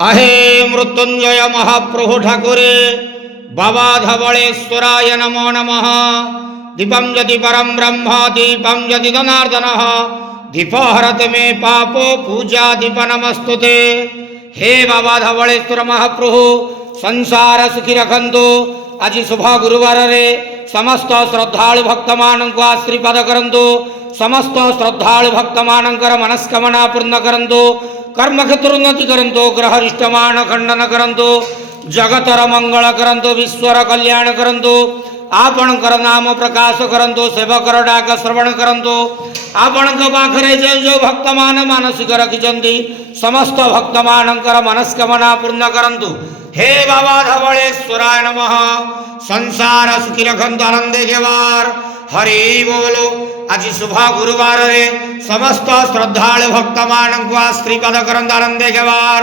आहे मृत्युंजय महाप्रभु ठाकुरे बाबा धवळेश्वराय नमो नमः। दीपं यदि परं ब्रह्म दीपं यदि जनार्दनः दीप हरत मे पापो पूजा दीप नमस्तुते। हे बाबा धवळेश्वर महाप्रभु संसार सुखी रखंतु। आज शुभ गुरुवार रे समस्त श्रद्धालु भक्त मानक आशीर्वाद करंतु। समस्त श्रद्धालु भक्त मानकर मनस्कामना पूर्ण करंतु। कर्म क्षेत्र उन्नति करंतु। ग्रहरिष्टमान खंडन करंतु। जगतर मंगल करंतु। विश्वर कल्याण करंतु। आपणकर नाम प्रकाश करंतु। सेवकर डाक श्रवण करंतु। आपणक पाखरे जो भक्त मान मानसिक रखिचंती समस्त भक्त मानकर मनस्कामना पूर्ण करंतु। हे बाबा धवळेश्वराय नमः। संसार सुखी रखंतु आनंदे घेवार। हरि बोलो। आज शुभ गुरुवार रे समस्त श्रद्धालु भक्त मानक आशीर्वाद करंतु आनंदे घेवार।